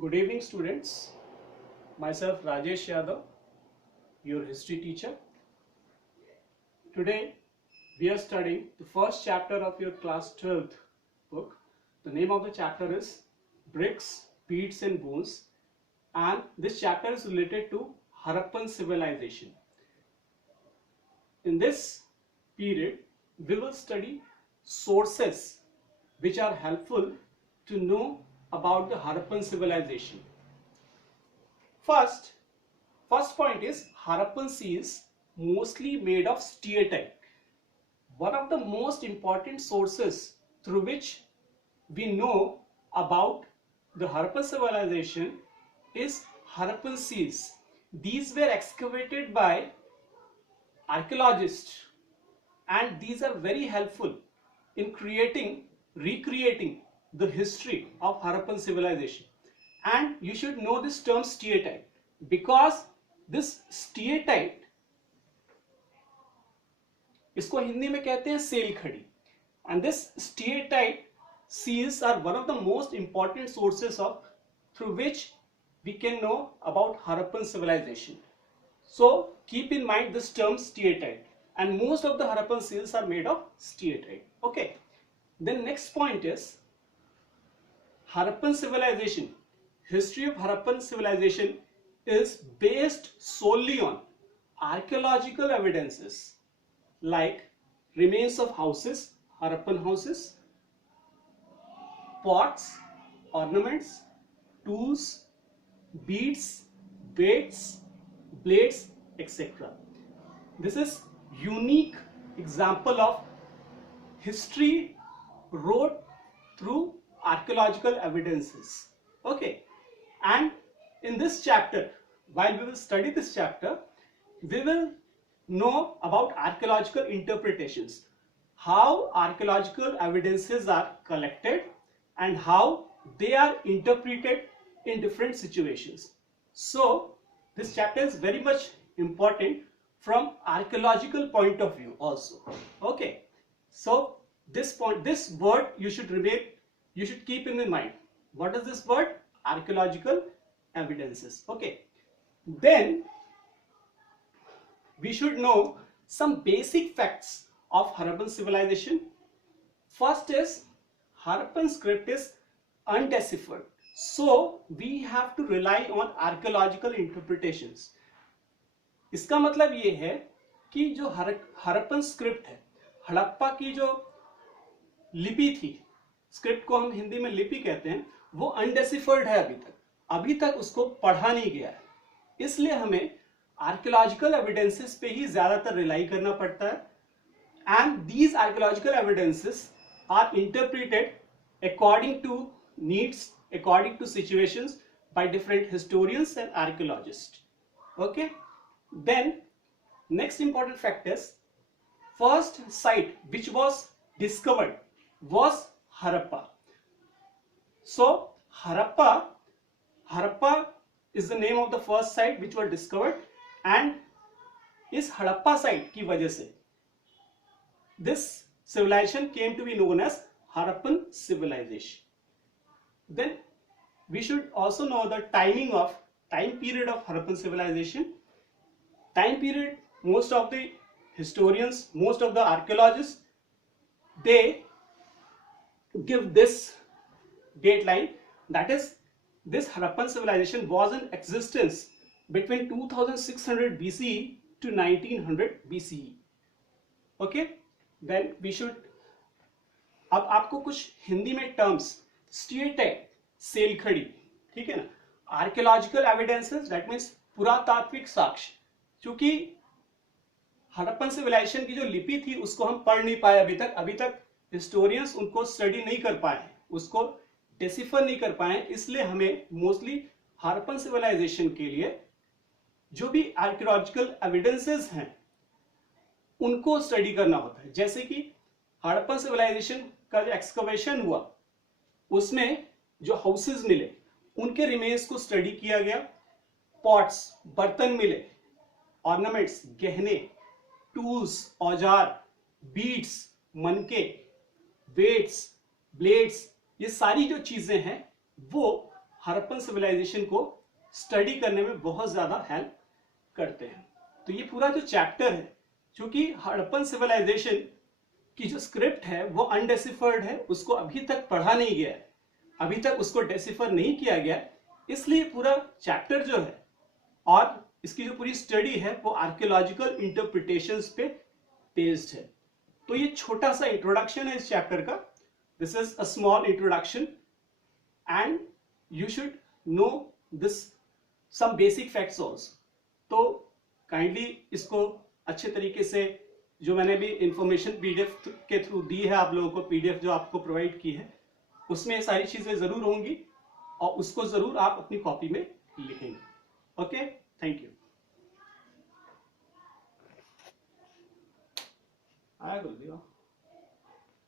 Good evening, students. Myself Rajesh Yadav, your history teacher. Today we are studying the first chapter of your class 12th book. The name of the chapter is Bricks, Beads and Bones, and this chapter is related to Harappan civilization. In this period, we will study sources which are helpful to know about the Harappan civilization. First point is Harappan seals mostly made of steatite. One of the most important sources through which we know about the Harappan civilization is Harappan seals. These were excavated by archaeologists and these are very helpful in recreating the history of Harappan civilization. And you should know this term steatite because this steatite, इसको हिंदी में कहते हैं cell खड़ी, and this steatite seals are one of the most important sources through which we can know about Harappan civilization. So keep in mind this term steatite, and most of the Harappan seals are made of steatite. Okay, then next point is Harappan civilization. History of Harappan civilization is based solely on archaeological evidences like remains of houses, Harappan houses, pots, ornaments, tools, beads, weights, blades, etc. This is unique example of history wrote through archaeological evidences. Okay, and in this chapter, while we will study this chapter, we will know about archaeological interpretations, how archaeological evidences are collected and how they are interpreted in different situations. So this chapter is very much important from archaeological point of view also. Okay, so this word you should keep in mind. What is this word? Archaeological evidences. Okay, then we should know some basic facts of Harappan civilization. First is Harappan script is undeciphered, so we have to rely on archaeological interpretations. इसका मतलब ये है कि जो Harappan script है, हड़प्पा की जो लिपि थी, स्क्रिप्ट को हम हिंदी में लिपि कहते हैं, वो अनडेसिफर्ड है अभी तक उसको पढ़ा नहीं गया है, इसलिए हमें आर्कियोलॉजिकल एविडेंसेस पे ही ज्यादातर रिलाई करना पड़ता है, and these archaeological evidences are interpreted according to needs, according to situations by different historians and archaeologist. Okay, then next important fact is first site which was discovered was Harappa. So Harappa is the name of the first site which was discovered, and इस Harappa site की वजह से this civilization came to be known as Harappan civilization. Then we should also know the time period of Harappan civilization. Time period, most of the historians, most of the archaeologists, they give this date line, that is this Harappan civilization was in existence between 2600 BCE to 1900 BCE. Okay, then we should, अब आपको कुछ हिंदी में terms, steatite, cell खड़ी, ठीक है ना, archaeological evidences, that means पुरातात्विक साक्ष्य. क्योंकि हड़प्पन सिविलाइजेशन की जो लिपि थी उसको हम पढ़ नहीं पाए अभी तक हिस्टोरियंस उनको स्टडी नहीं कर पाए, उसको डेसिफर नहीं कर पाए, इसलिए हमें मोस्टली हड़प्पन सिविलाइजेशन के लिए जो भी आर्कियोलॉजिकल एविडेंसेस हैं उनको स्टडी करना होता है. जैसे कि हड़प्पन सिविलाइजेशन का जो एक्सकवेशन हुआ उसमें जो हाउसेस मिले उनके रिमेन्स को स्टडी किया गया, पॉट्स, बर्तन मिले, ऑर्नामेंट्स, गहने, टूल्स, औजार, बीड्स, मनके, वेट्स, ब्लेड्स, ये सारी जो चीजें हैं वो हड़प्पन सिविलाइजेशन को स्टडी करने में बहुत ज्यादा हेल्प करते हैं। तो ये पूरा जो चैप्टर है, क्योंकि हड़प्पन सिविलाइजेशन की जो स्क्रिप्ट है वो अनडेसिफर्ड है, उसको अभी तक पढ़ा नहीं गया है, अभी तक उसको डेसिफर नहीं किया गया, इसलिए पूरा चैप्टर जो है और इसकी जो पूरी स्टडी है वो आर्कियोलॉजिकल इंटरप्रिटेशंस पे बेस्ड है। तो ये छोटा सा इंट्रोडक्शन है इस चैप्टर का। This is a small introduction and you should know this some basic facts also. तो काइंडली इसको अच्छे तरीके से, जो मैंने भी इंफॉर्मेशन पीडीएफ के थ्रू दी है आप लोगों को, पीडीएफ जो आपको प्रोवाइड की है उसमें सारी चीजें जरूर होंगी और उसको जरूर आप अपनी कॉपी में लिखेंगे। Okay, thank you. आया गुरुदेव।